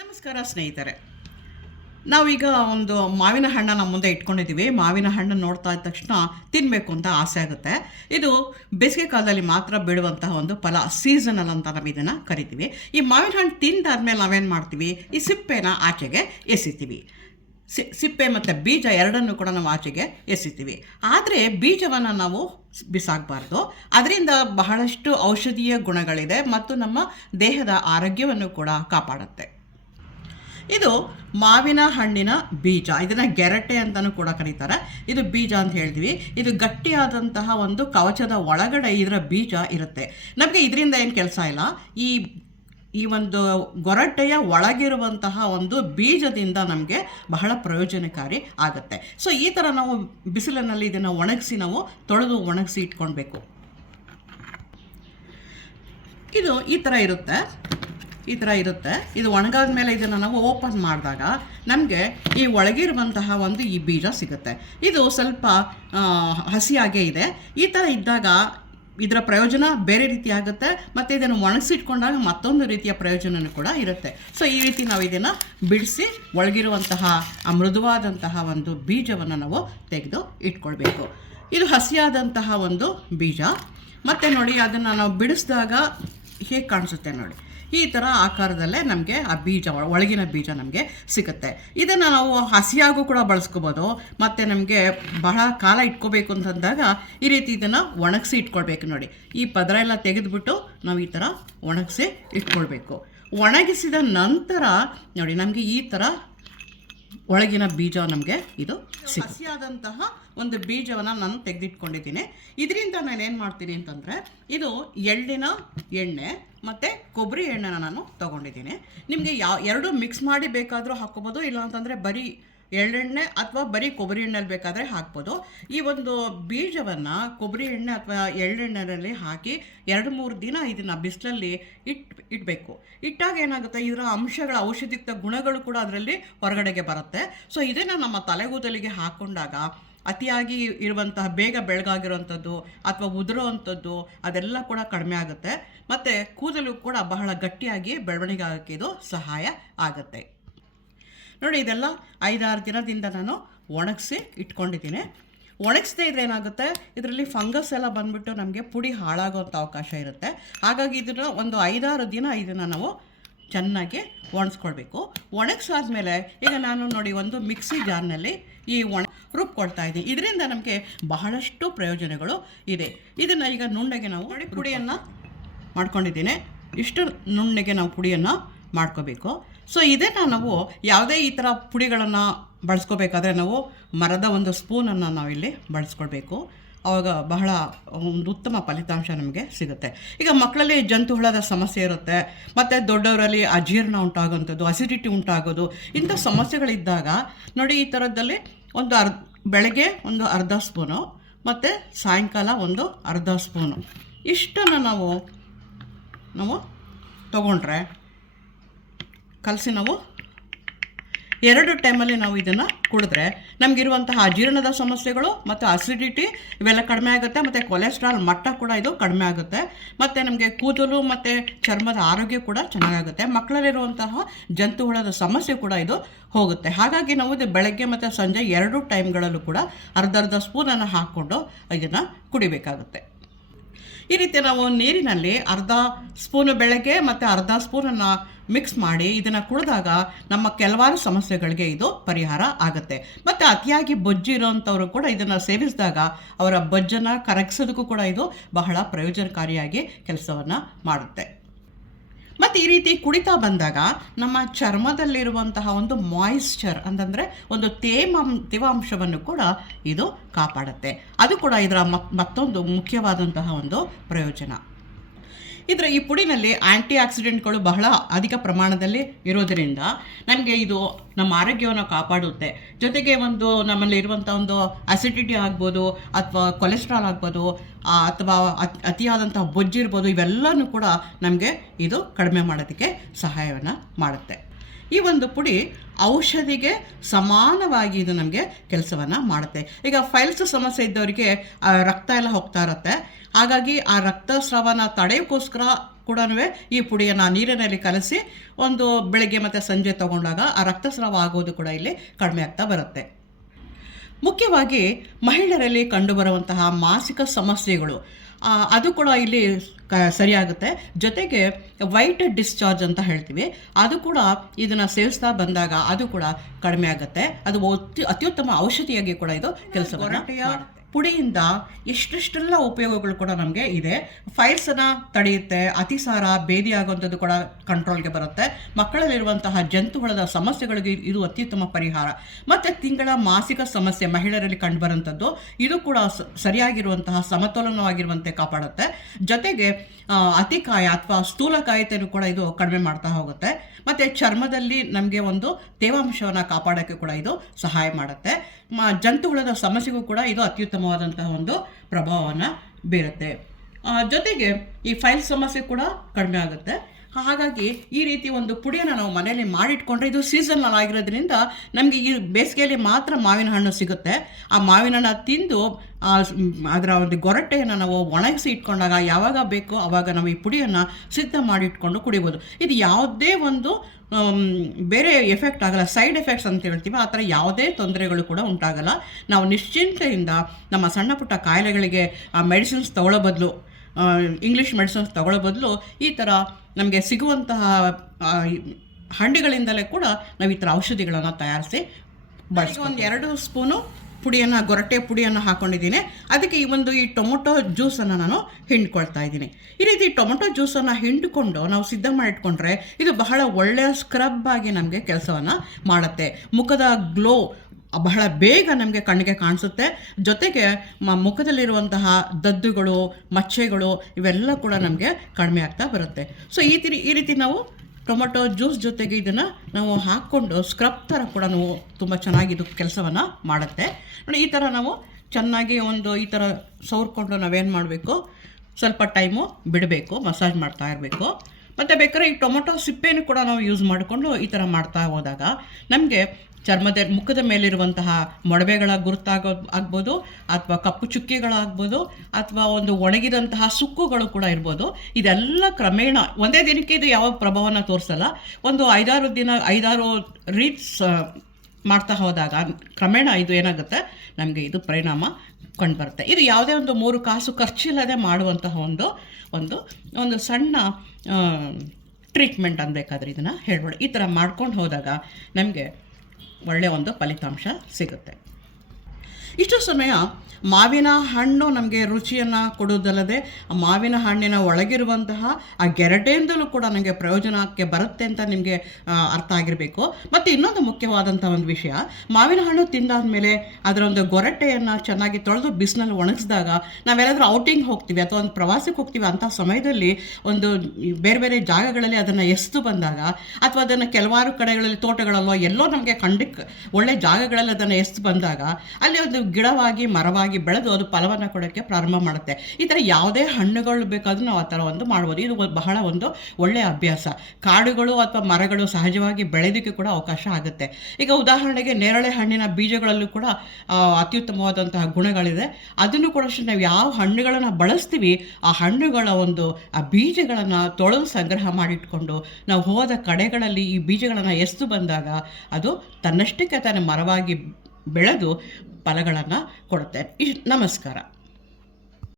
ನಮಸ್ಕಾರ ಸ್ನೇಹಿತರೆ. ನಾವೀಗ ಒಂದು ಮಾವಿನ ಹಣ್ಣನ್ನು ಮುಂದೆ ಇಟ್ಕೊಂಡಿದ್ದೀವಿ. ಮಾವಿನ ಹಣ್ಣನ್ನು ನೋಡ್ತಾ ಇದ್ದ ತಕ್ಷಣ ತಿನ್ನಬೇಕು ಅಂತ ಆಸೆ ಆಗುತ್ತೆ. ಇದು ಬೇಸಿಗೆ ಕಾಲದಲ್ಲಿ ಮಾತ್ರ ಬಿಡುವಂತಹ ಒಂದು ಫಲ, ಸೀಸನಲ್ ಅಂತ ನಾವು ಇದನ್ನು ಕರಿತೀವಿ. ಈ ಮಾವಿನ ಹಣ್ಣು ತಿಂದಾದ್ಮೇಲೆ ನಾವೇನು ಮಾಡ್ತೀವಿ, ಈ ಸಿಪ್ಪೆನ ಆಚೆಗೆ ಎಸಿತೀವಿ. ಸಿಪ್ಪೆ ಮತ್ತು ಬೀಜ ಎರಡನ್ನೂ ಕೂಡ ನಾವು ಆಚೆಗೆ ಎಸಿತೀವಿ. ಆದರೆ ಬೀಜವನ್ನು ನಾವು ಬಿಸಾಕಬಾರ್ದು. ಅದರಿಂದ ಬಹಳಷ್ಟು ಔಷಧೀಯ ಗುಣಗಳಿದೆ ಮತ್ತು ನಮ್ಮ ದೇಹದ ಆರೋಗ್ಯವನ್ನು ಕೂಡ ಕಾಪಾಡುತ್ತೆ. ಇದು ಮಾವಿನ ಹಣ್ಣಿನ ಬೀಜ. ಇದನ್ನು ಗೆರಟೆ ಅಂತಲೂ ಕೂಡ ಕರೀತಾರೆ. ಇದು ಬೀಜ ಅಂತ ಹೇಳ್ತೀವಿ. ಇದು ಗಟ್ಟಿಯಾದಂತಹ ಒಂದು ಕವಚದ ಒಳಗಡೆ ಇದರ ಬೀಜ ಇರುತ್ತೆ. ನಮಗೆ ಇದರಿಂದ ಏನು ಕೆಲಸ ಇಲ್ಲ. ಈ ಒಂದು ಗೊರಟೆಯ ಒಳಗಿರುವಂತಹ ಒಂದು ಬೀಜದಿಂದ ನಮಗೆ ಬಹಳ ಪ್ರಯೋಜನಕಾರಿ ಆಗುತ್ತೆ. ಸೊ ಈ ಥರ ನಾವು ಬಿಸಿಲಿನಲ್ಲಿ ಇದನ್ನು ಒಣಗಿಸಿ ನಾವು ತೊಳೆದು ಒಣಗಿಸಿ ಇಟ್ಕೊಳ್ಬೇಕು. ಇದು ಈ ಥರ ಇರುತ್ತೆ. ಇದು ಒಣಗಾದ ಮೇಲೆ ಇದನ್ನು ನಾವು ಓಪನ್ ಮಾಡಿದಾಗ ನಮಗೆ ಈ ಒಳಗಿರುವಂತಹ ಒಂದು ಈ ಬೀಜ ಸಿಗುತ್ತೆ. ಇದು ಸ್ವಲ್ಪ ಹಸಿಯಾಗೇ ಇದೆ. ಈ ಥರ ಇದ್ದಾಗ ಇದರ ಪ್ರಯೋಜನ ಬೇರೆ ರೀತಿ ಆಗುತ್ತೆ ಮತ್ತು ಇದನ್ನು ಒಣಗಿಸಿಟ್ಕೊಂಡಾಗ ಮತ್ತೊಂದು ರೀತಿಯ ಪ್ರಯೋಜನವೂ ಕೂಡ ಇರುತ್ತೆ. ಸೊ ಈ ರೀತಿ ನಾವು ಇದನ್ನು ಬಿಡಿಸಿ ಒಳಗಿರುವಂತಹ ಆ ಮೃದುವಾದಂತಹ ಒಂದು ಬೀಜವನ್ನು ನಾವು ತೆಗೆದು ಇಟ್ಕೊಳ್ಬೇಕು. ಇದು ಹಸಿಯಾದಂತಹ ಒಂದು ಬೀಜ. ಮತ್ತು ನೋಡಿ, ಅದನ್ನು ನಾವು ಬಿಡಿಸಿದಾಗ ಹೇಗೆ ಕಾಣಿಸುತ್ತೆ ನೋಡಿ, ಈ ಥರ ಆಕಾರದಲ್ಲೇ ನಮಗೆ ಆ ಬೀಜ, ಒಳಗಿನ ಬೀಜ ನಮಗೆ ಸಿಗುತ್ತೆ. ಇದನ್ನು ನಾವು ಹಸಿಯಾಗೂ ಕೂಡ ಬಳಸ್ಕೋಬೋದು. ಮತ್ತು ನಮಗೆ ಬಹಳ ಕಾಲ ಇಟ್ಕೋಬೇಕು ಅಂತಂದಾಗ ಈ ರೀತಿ ಇದನ್ನು ಒಣಗಿಸಿ ಇಟ್ಕೊಳ್ಬೇಕು. ನೋಡಿ, ಈ ಪದರ ಎಲ್ಲ ತೆಗೆದುಬಿಟ್ಟು ನಾವು ಈ ಥರ ಒಣಗಿಸಿ ಇಟ್ಕೊಳ್ಬೇಕು. ಒಣಗಿಸಿದ ನಂತರ ನೋಡಿ, ನಮಗೆ ಈ ಥರ ಒಳಗಿನ ಬೀಜ ನಮಗೆ ಇದು ಹಸಿಯಾದಂತಹ ಒಂದು ಬೀಜವನ್ನು ನಾನು ತೆಗೆದಿಟ್ಕೊಂಡಿದ್ದೀನಿ. ಇದರಿಂದ ನಾನು ಏನು ಮಾಡ್ತೀನಿ ಅಂತಂದರೆ, ಇದು ಎಳ್ಳಿನ ಎಣ್ಣೆ ಮತ್ತು ಕೊಬ್ಬರಿ ಎಣ್ಣೆನ ನಾನು ತೊಗೊಂಡಿದ್ದೀನಿ. ನಿಮಗೆ ಎರಡೂ ಮಿಕ್ಸ್ ಮಾಡಿ ಬೇಕಾದರೂ ಹಾಕ್ಕೋಬೋದು, ಇಲ್ಲ ಅಂತಂದರೆ ಬರೀ ಎಳ್ಳೆಣ್ಣೆ ಅಥವಾ ಬರೀ ಕೊಬ್ಬರಿ ಎಣ್ಣೆಲಿ ಬೇಕಾದರೆ ಹಾಕ್ಬೋದು. ಈ ಒಂದು ಬೀಜವನ್ನು ಕೊಬ್ಬರಿ ಎಣ್ಣೆ ಅಥವಾ ಎಳ್ಳೆಣ್ಣೆಯಲ್ಲಿ ಹಾಕಿ 2-3 ದಿನ ಇದನ್ನು ಬಿಸಿಲಲ್ಲಿ ಇಡಬೇಕು. ಇಟ್ಟಾಗ ಏನಾಗುತ್ತೆ, ಇದರ ಅಂಶಗಳ ಔಷಧಿಯುಕ್ತ ಗುಣಗಳು ಕೂಡ ಅದರಲ್ಲಿ ಹೊರಗಡೆಗೆ ಬರುತ್ತೆ. ಸೊ ಇದನ್ನು ನಮ್ಮ ತಲೆಗೂದಲಿಗೆ ಹಾಕ್ಕೊಂಡಾಗ ಅತಿಯಾಗಿ ಇರುವಂತಹ ಬೇಗ ಬೆಳಗಾಗಿರುವಂಥದ್ದು ಅಥವಾ ಉದುರುವಂಥದ್ದು ಅದೆಲ್ಲ ಕೂಡ ಕಡಿಮೆ ಆಗುತ್ತೆ. ಮತ್ತು ಕೂದಲು ಕೂಡ ಬಹಳ ಗಟ್ಟಿಯಾಗಿ ಬೆಳವಣಿಗೆ ಆಗೋಕ್ಕೆ ಇದು ಸಹಾಯ ಆಗುತ್ತೆ. ನೋಡಿ, ಇದೆಲ್ಲ 5-6 ದಿನದಿಂದ ನಾನು ಒಣಗಿಸಿ ಇಟ್ಕೊಂಡಿದ್ದೀನಿ. ಒಣಗಿಸದೇ ಇದ್ರೆ ಏನಾಗುತ್ತೆ, ಇದರಲ್ಲಿ ಫಂಗಸ್ ಎಲ್ಲ ಬಂದುಬಿಟ್ಟು ನಮಗೆ ಪುಡಿ ಹಾಳಾಗೋವಂಥ ಅವಕಾಶ ಇರುತ್ತೆ. ಹಾಗಾಗಿ ಇದನ್ನು ಒಂದು 5-6 ದಿನ ಇದನ್ನು ನಾವು ಚೆನ್ನಾಗಿ ಒಣಗಿಸ್ಕೊಳ್ಬೇಕು. ಒಣಗಿಸಾದ್ಮೇಲೆ ಈಗ ನಾನು ನೋಡಿ ಒಂದು ಮಿಕ್ಸಿ ಜಾರ್ನಲ್ಲಿ ಈ ರುಬ್ಕೊಳ್ತಾ ಇದ್ದೀನಿ. ಇದರಿಂದ ನಮಗೆ ಬಹಳಷ್ಟು ಪ್ರಯೋಜನಗಳು ಇದೆ. ಇದನ್ನು ಈಗ ನುಣ್ಣಗೆ ನಾವು ನೋಡಿ ಪುಡಿಯನ್ನು ಮಾಡ್ಕೊಂಡಿದ್ದೀನಿ. ಇಷ್ಟು ನುಣ್ಣಗೆ ನಾವು ಪುಡಿಯನ್ನು ಮಾಡ್ಕೋಬೇಕು. ಸೊ ಇದನ್ನು ನಾವು ಯಾವುದೇ ಈ ಥರ ಪುಡಿಗಳನ್ನು ಬಳಸ್ಕೋಬೇಕಾದ್ರೆ ನಾವು ಮರದ ಒಂದು ಸ್ಪೂನನ್ನು ನಾವಿಲ್ಲಿ ಬಳಸ್ಕೊಳ್ಬೇಕು. ಆವಾಗ ಬಹಳ ಒಂದು ಉತ್ತಮ ಫಲಿತಾಂಶ ನಮಗೆ ಸಿಗುತ್ತೆ. ಈಗ ಮಕ್ಕಳಲ್ಲಿ ಜಂತು ಹುಳದ ಸಮಸ್ಯೆ ಇರುತ್ತೆ, ಮತ್ತು ದೊಡ್ಡವರಲ್ಲಿ ಅಜೀರ್ಣ ಉಂಟಾಗುವಂಥದ್ದು, ಅಸಿಡಿಟಿ ಉಂಟಾಗೋದು, ಇಂಥ ಸಮಸ್ಯೆಗಳಿದ್ದಾಗ ನೋಡಿ ಈ ಥರದ್ದಲ್ಲಿ ಬೆಳಗ್ಗೆ ಒಂದು ಅರ್ಧ ಸ್ಪೂನು ಮತ್ತು ಸಾಯಂಕಾಲ ಒಂದು ಅರ್ಧ ಸ್ಪೂನು ಇಷ್ಟನ್ನು ನಾವು ತಗೊಂಡ್ರೆ ಕಲಸಿ ನಾವು 2 ಟೈಮಲ್ಲಿ ನಾವು ಇದನ್ನು ಕುಡಿದ್ರೆ ನಮಗಿರುವಂತಹ ಅಜೀರ್ಣದ ಸಮಸ್ಯೆಗಳು ಮತ್ತು ಅಸಿಡಿಟಿ ಇವೆಲ್ಲ ಕಡಿಮೆ ಆಗುತ್ತೆ. ಮತ್ತು ಕೊಲೆಸ್ಟ್ರಾಲ್ ಮಟ್ಟ ಕೂಡ ಇದು ಕಡಿಮೆ ಆಗುತ್ತೆ. ಮತ್ತು ನಮಗೆ ಕೂದಲು ಮತ್ತು ಚರ್ಮದ ಆರೋಗ್ಯ ಕೂಡ ಚೆನ್ನಾಗಾಗುತ್ತೆ. ಮಕ್ಕಳಲ್ಲಿರುವಂತಹ ಜಂತು ಹುಳದ ಸಮಸ್ಯೆ ಕೂಡ ಇದು ಹೋಗುತ್ತೆ. ಹಾಗಾಗಿ ನಾವು ಇದು ಬೆಳಗ್ಗೆ ಮತ್ತು ಸಂಜೆ 2 ಟೈಮ್ಗಳಲ್ಲೂ ಕೂಡ ಅರ್ಧ ಸ್ಪೂನನ್ನು ಹಾಕ್ಕೊಂಡು ಇದನ್ನು ಕುಡಿಬೇಕಾಗುತ್ತೆ. ಈ ರೀತಿ ನಾವು ನೀರಿನಲ್ಲಿ ಅರ್ಧ ಸ್ಪೂನು ಬೆಳಗ್ಗೆ ಮತ್ತು ಅರ್ಧ ಸ್ಪೂನನ್ನು ಮಿಕ್ಸ್ ಮಾಡಿ ಇದನ್ನು ಕುಡಿದಾಗ ನಮ್ಮ ಕೆಲವಾರು ಸಮಸ್ಯೆಗಳಿಗೆ ಇದು ಪರಿಹಾರ ಆಗುತ್ತೆ. ಮತ್ತು ಅತಿಯಾಗಿ ಬೊಜ್ಜು ಇರೋವಂಥವರು ಕೂಡ ಇದನ್ನು ಸೇವಿಸಿದಾಗ ಅವರ ಬೊಜ್ಜನ್ನು ಕರಗಿಸೋದಕ್ಕೂ ಕೂಡ ಇದು ಬಹಳ ಪ್ರಯೋಜನಕಾರಿಯಾಗಿ ಕೆಲಸವನ್ನು ಮಾಡುತ್ತೆ. ಮತ್ತು ಈ ರೀತಿ ಕುಡಿತಾ ಬಂದಾಗ ನಮ್ಮ ಚರ್ಮದಲ್ಲಿರುವಂತಹ ಒಂದು ಮಾಯಿಶ್ಚರ್ ಅಂತಂದರೆ ಒಂದು ತೇವಾಂಶವನ್ನು ಕೂಡ ಇದು ಕಾಪಾಡುತ್ತೆ. ಅದು ಕೂಡ ಇದರ ಮತ್ತೊಂದು ಮುಖ್ಯವಾದಂತಹ ಒಂದು ಪ್ರಯೋಜನ. ಈ ಪುಡಿನಲ್ಲಿ ಆ್ಯಂಟಿ ಆಕ್ಸಿಡೆಂಟ್ಗಳು ಬಹಳ ಅಧಿಕ ಪ್ರಮಾಣದಲ್ಲಿ ಇರೋದರಿಂದ ನಮಗೆ ಇದು ನಮ್ಮ ಆರೋಗ್ಯವನ್ನು ಕಾಪಾಡುತ್ತೆ. ಜೊತೆಗೆ ನಮ್ಮಲ್ಲಿ ಇರುವಂಥ ಒಂದು ಅಸಿಡಿಟಿ ಆಗ್ಬೋದು ಅಥವಾ ಕೊಲೆಸ್ಟ್ರಾಲ್ ಆಗ್ಬೋದು ಅಥವಾ ಅತಿಯಾದಂತಹ ಬೊಜ್ಜಿರ್ಬೋದು, ಇವೆಲ್ಲನೂ ಕೂಡ ನಮಗೆ ಇದು ಕಡಿಮೆ ಮಾಡೋದಕ್ಕೆ ಸಹಾಯವನ್ನು ಮಾಡುತ್ತೆ. ಈ ಒಂದು ಪುಡಿ ಔಷಧಿಗೆ ಸಮಾನವಾಗಿ ಇದು ನಮಗೆ ಕೆಲಸವನ್ನು ಮಾಡುತ್ತೆ. ಈಗ ಫೈಲ್ಸ್ ಸಮಸ್ಯೆ ಇದ್ದವರಿಗೆ ರಕ್ತ ಎಲ್ಲ ಹೋಗ್ತಾ ಇರುತ್ತೆ. ಹಾಗಾಗಿ ಆ ರಕ್ತಸ್ರಾವನ ತಡೆಯೋಕ್ಕೋಸ್ಕರ ಕೂಡ ಈ ಪುಡಿಯನ್ನು ನೀರಿನಲ್ಲಿ ಕಲಸಿ ಒಂದು ಬೆಳಗ್ಗೆ ಮತ್ತು ಸಂಜೆ ತಗೊಂಡಾಗ ಆ ರಕ್ತಸ್ರಾವ ಆಗೋದು ಕೂಡ ಇಲ್ಲಿ ಕಡಿಮೆ ಆಗ್ತಾ ಬರುತ್ತೆ. ಮುಖ್ಯವಾಗಿ ಮಹಿಳೆಯರಲ್ಲಿ ಕಂಡುಬರುವಂತಹ ಮಾಸಿಕ ಸಮಸ್ಯೆಗಳು ಅದು ಕೂಡ ಇಲ್ಲಿ ಸರಿಯಾಗುತ್ತೆ. ಜೊತೆಗೆ ವೈಟ್ ಡಿಸ್ಚಾರ್ಜ್ ಅಂತ ಹೇಳ್ತೀವಿ, ಅದು ಕೂಡ ಇದನ್ನು ಸೇವಿಸ್ತಾ ಬಂದಾಗ ಅದು ಕೂಡ ಕಡಿಮೆ ಆಗುತ್ತೆ. ಅದು ಅತ್ಯುತ್ತಮ ಔಷಧಿಯಾಗಿ ಕೂಡ ಇದು ಕೆಲಸವನ್ನು ಮಾಡುತ್ತೆ. ಪುಡಿಯಿಂದ ಎಷ್ಟೆಷ್ಟೆಲ್ಲ ಉಪಯೋಗಗಳು ಕೂಡ ನಮಗೆ ಇದೆ. ಫೈಲ್ಸನ್ನು ತಡೆಯುತ್ತೆ, ಅತಿಸಾರ ಬೇದಿ ಆಗುವಂಥದ್ದು ಕೂಡ ಕಂಟ್ರೋಲ್ಗೆ ಬರುತ್ತೆ. ಮಕ್ಕಳಲ್ಲಿರುವಂತಹ ಜಂತುಹುಳದ ಸಮಸ್ಯೆಗಳಿಗೆ ಇದು ಅತ್ಯುತ್ತಮ ಪರಿಹಾರ. ಮತ್ತು ತಿಂಗಳ ಮಾಸಿಕ ಸಮಸ್ಯೆ ಮಹಿಳೆಯರಲ್ಲಿ ಕಂಡುಬರುವಂಥದ್ದು ಇದು ಕೂಡ ಸರಿಯಾಗಿರುವಂತಹ ಸಮತೋಲನವಾಗಿರುವಂತೆ ಕಾಪಾಡುತ್ತೆ. ಜೊತೆಗೆ ಅತಿಕಾಯ ಅಥವಾ ಸ್ಥೂಲಕಾಯತೆಯೂ ಕೂಡ ಇದು ಕಡಿಮೆ ಮಾಡ್ತಾ ಹೋಗುತ್ತೆ. ಮತ್ತು ಚರ್ಮದಲ್ಲಿ ನಮಗೆ ಒಂದು ತೇವಾಂಶವನ್ನು ಕಾಪಾಡೋಕ್ಕೆ ಕೂಡ ಇದು ಸಹಾಯ ಮಾಡುತ್ತೆ. ಜಂತುಹುಳದ ಸಮಸ್ಯೆಗೂ ಕೂಡ ಇದು ಅತ್ಯುತ್ತಮವಾದಂತಹ ಒಂದು ಪ್ರಭಾವವನ್ನು ಬೀರುತ್ತೆ. ಜೊತೆಗೆ ಈ ಫೈಲ್ ಸಮಸ್ಯೆ ಕೂಡ ಕಡಿಮೆ ಆಗುತ್ತೆ. ಹಾಗಾಗಿ ಈ ರೀತಿ ಒಂದು ಪುಡಿಯನ್ನು ನಾವು ಮನೆಯಲ್ಲಿ ಮಾಡಿಟ್ಕೊಂಡ್ರೆ ಇದು ಸೀಸನಲ್ ಆಗಿರೋದ್ರಿಂದ ನಮಗೆ ಈ ಬೇಸಿಗೆಯಲ್ಲಿ ಮಾತ್ರ ಮಾವಿನ ಹಣ್ಣು ಸಿಗುತ್ತೆ. ಆ ಮಾವಿನ ಹಣ್ಣು ತಿಂದು ಅದರ ಒಂದು ಗೊರಟೆಯನ್ನು ನಾವು ಒಣಗಿಸಿ ಇಟ್ಕೊಂಡಾಗ ಯಾವಾಗ ಬೇಕೋ ಆವಾಗ ನಾವು ಈ ಪುಡಿಯನ್ನು ಸಿದ್ಧ ಮಾಡಿಟ್ಕೊಂಡು ಕುಡಿಬೋದು. ಇದು ಯಾವುದೇ ಒಂದು ಬೇರೆ ಎಫೆಕ್ಟ್ ಆಗಲ್ಲ, ಸೈಡ್ ಎಫೆಕ್ಟ್ಸ್ ಅಂತ ಹೇಳ್ತೀವಿ, ಆ ಥರ ಯಾವುದೇ ತೊಂದರೆಗಳು ಕೂಡ ಉಂಟಾಗಲ್ಲ. ನಾವು ನಿಶ್ಚಿಂತೆಯಿಂದ ನಮ್ಮ ಸಣ್ಣ ಪುಟ್ಟ ಕಾಯಿಲೆಗಳಿಗೆ ಮೆಡಿಸಿನ್ಸ್ ತಗೊಳ್ಳೋ ಬದಲು, ಇಂಗ್ಲೀಷ್ ಮೆಡಿಸಿನ್ಸ್ ತಗೊಳ್ಳೋ ಬದಲು ಈ ಥರ ನಮಗೆ ಸಿಗುವಂತಹ ಹಣ್ಣಿಗಳಿಂದಲೇ ಕೂಡ ನಾವು ಈ ಥರ ಔಷಧಿಗಳನ್ನು ತಯಾರಿಸಿ ಬಳಸಿ. ಒಂದು 2 ಸ್ಪೂನು ಪುಡಿಯನ್ನು, ಗೊರಟೆ ಪುಡಿಯನ್ನು ಹಾಕ್ಕೊಂಡಿದ್ದೀನಿ. ಅದಕ್ಕೆ ಈ ಟೊಮೊಟೊ ಜ್ಯೂಸನ್ನು ನಾನು ಹಿಂಡ್ಕೊಳ್ತಾ ಇದ್ದೀನಿ. ಈ ರೀತಿ ಟೊಮೊಟೊ ಜ್ಯೂಸನ್ನು ಹಿಂಡ್ಕೊಂಡು ನಾವು ಸಿದ್ಧ ಮಾಡಿಟ್ಕೊಂಡ್ರೆ ಇದು ಬಹಳ ಒಳ್ಳೆಯ ಸ್ಕ್ರಬ್ ಆಗಿ ನಮಗೆ ಕೆಲಸವನ್ನು ಮಾಡುತ್ತೆ. ಮುಖದ ಗ್ಲೋ ಬಹಳ ಬೇಗ ನಮಗೆ ಕಣ್ಣಿಗೆ ಕಾಣಿಸುತ್ತೆ. ಜೊತೆಗೆ ಮುಖದಲ್ಲಿರುವಂತಹ ದದ್ದುಗಳು, ಮಚ್ಚೆಗಳು ಇವೆಲ್ಲ ಕೂಡ ನಮಗೆ ಕಡಿಮೆ ಆಗ್ತಾ ಬರುತ್ತೆ. ಸೊ ಈ ರೀತಿ ನಾವು ಟೊಮೊಟೊ ಜ್ಯೂಸ್ ಜೊತೆಗೆ ಇದನ್ನು ನಾವು ಹಾಕ್ಕೊಂಡು ಸ್ಕ್ರಬ್ ಥರ ಕೂಡ ನಾವು ತುಂಬ ಚೆನ್ನಾಗಿ ಇದು ಕೆಲಸವನ್ನು ಮಾಡುತ್ತೆ ನೋಡಿ. ಈ ಥರ ನಾವು ಚೆನ್ನಾಗಿ ಈ ಥರ ಸವರ್ಕೊಂಡು ನಾವೇನು ಮಾಡಬೇಕು, ಸ್ವಲ್ಪ ಟೈಮು ಬಿಡಬೇಕು, ಮಸಾಜ್ ಮಾಡ್ತಾ ಇರಬೇಕು. ಮತ್ತು ಬೇಕಾದ್ರೆ ಈ ಟೊಮೊಟೊ ಸಿಪ್ಪೆನೂ ಕೂಡ ನಾವು ಯೂಸ್ ಮಾಡಿಕೊಂಡು ಈ ಥರ ಮಾಡ್ತಾ ಹೋದಾಗ ನಮಗೆ ಮುಖದ ಮೇಲಿರುವಂತಹ ಮೊಡವೆಗಳ ಆಗ್ಬೋದು, ಅಥವಾ ಕಪ್ಪು ಚುಕ್ಕೆಗಳಾಗ್ಬೋದು, ಅಥವಾ ಒಂದು ಒಣಗಿದಂತಹ ಸುಕ್ಕುಗಳು ಕೂಡ ಇರ್ಬೋದು. ಇದೆಲ್ಲ ಕ್ರಮೇಣ ಒಂದೇ ದಿನಕ್ಕೆ ಇದು ಯಾವ ಪ್ರಭಾವನ ತೋರಿಸಲ್ಲ. ಒಂದು 5-6 ರೀಟ್ಸ್ ಮಾಡ್ತಾ ಹೋದಾಗ ಕ್ರಮೇಣ ಇದು ಏನಾಗುತ್ತೆ, ನಮಗೆ ಇದು ಪರಿಣಾಮ ಕಂಡುಬರುತ್ತೆ. ಇದು ಯಾವುದೇ ಒಂದು 3 ಕಾಸು ಖರ್ಚಿಲ್ಲದೆ ಮಾಡುವಂತಹ ಒಂದು ಸಣ್ಣ ಟ್ರೀಟ್ಮೆಂಟ್ ಅನ್ಬೇಕಾದ್ರೆ ಇದನ್ನು ಹೇಳ್ಬೋದು. ಈ ಥರ ಮಾಡ್ಕೊಂಡು ಹೋದಾಗ ನಮಗೆ ಒಳ್ಳೆಯ ಒಂದು ಫಲಿತಾಂಶ ಸಿಗುತ್ತೆ. ಇಷ್ಟು ಸಮಯ ಮಾವಿನ ಹಣ್ಣು ನಮಗೆ ರುಚಿಯನ್ನು ಕೊಡೋದಲ್ಲದೆ ಮಾವಿನ ಹಣ್ಣಿನ ಒಳಗಿರುವಂತಹ ಆ ಗೆರಟೆಯಿಂದಲೂ ಕೂಡ ನನಗೆ ಪ್ರಯೋಜನಕ್ಕೆ ಬರುತ್ತೆ ಅಂತ ನಿಮಗೆ ಅರ್ಥ ಆಗಿರಬೇಕು. ಮತ್ತು ಇನ್ನೊಂದು ಮುಖ್ಯವಾದಂಥ ಒಂದು ವಿಷಯ, ಮಾವಿನ ಹಣ್ಣು ತಿಂದಾದ ಮೇಲೆ ಅದರ ಒಂದು ಗೊರಟೆಯನ್ನು ಚೆನ್ನಾಗಿ ತೊಳೆದು ಬಿಸಿನಲ್ಲಿ ಒಣಗಿಸಿದಾಗ ನಾವೆಲ್ಲಾದರೂ ಔಟಿಂಗ್ ಹೋಗ್ತೀವಿ ಅಥವಾ ಒಂದು ಪ್ರವಾಸಕ್ಕೆ ಹೋಗ್ತೀವಿ ಅಂಥ ಸಮಯದಲ್ಲಿ ಒಂದು ಬೇರೆ ಬೇರೆ ಜಾಗಗಳಲ್ಲಿ ಅದನ್ನು ಎಸ್ದು ಬಂದಾಗ, ಅಥವಾ ಅದನ್ನು ಕೆಲವಾರು ಕಡೆಗಳಲ್ಲಿ ತೋಟಗಳಲ್ಲೋ ಎಲ್ಲೋ ನಮಗೆ ಒಳ್ಳೆ ಜಾಗಗಳಲ್ಲಿ ಅದನ್ನು ಎಸ್ದು ಬಂದಾಗ ಅಲ್ಲಿ ಒಂದು ಗಿಡವಾಗಿ ಮರವಾಗಿ ಬೆಳೆದು ಅದು ಫಲವನ್ನು ಕೊಡೋಕ್ಕೆ ಪ್ರಾರಂಭ ಮಾಡುತ್ತೆ. ಈ ಥರ ಯಾವುದೇ ಹಣ್ಣುಗಳು ಬೇಕಾದರೂ ನಾವು ಆ ಥರ ಮಾಡ್ಬೋದು. ಇದು ಬಹಳ ಒಂದು ಒಳ್ಳೆಯ ಅಭ್ಯಾಸ. ಕಾಡುಗಳು ಅಥವಾ ಮರಗಳು ಸಹಜವಾಗಿ ಬೆಳೆಯೋದಕ್ಕೆ ಕೂಡ ಅವಕಾಶ ಆಗುತ್ತೆ. ಈಗ ಉದಾಹರಣೆಗೆ ನೇರಳೆ ಹಣ್ಣಿನ ಬೀಜಗಳಲ್ಲೂ ಕೂಡ ಅತ್ಯುತ್ತಮವಾದಂತಹ ಗುಣಗಳಿದೆ. ಅದನ್ನು ಕೂಡ ಅಷ್ಟೇ ನಾವು ಯಾವ ಹಣ್ಣುಗಳನ್ನು ಬಳಸ್ತೀವಿ ಆ ಹಣ್ಣುಗಳ ಆ ಬೀಜಗಳನ್ನು ತೊಳೆದು ಸಂಗ್ರಹ ಮಾಡಿಟ್ಕೊಂಡು ನಾವು ಹೋದ ಕಡೆಗಳಲ್ಲಿ ಈ ಬೀಜಗಳನ್ನು ಎಸ್ದು ಬಂದಾಗ ಅದು ತನ್ನಷ್ಟಕ್ಕೆ ತಾನೇ ಮರವಾಗಿ ಬೆಳೆದು ಫಲಗಳನ್ನು ಕೊಡುತ್ತೆ. ನಮಸ್ಕಾರ.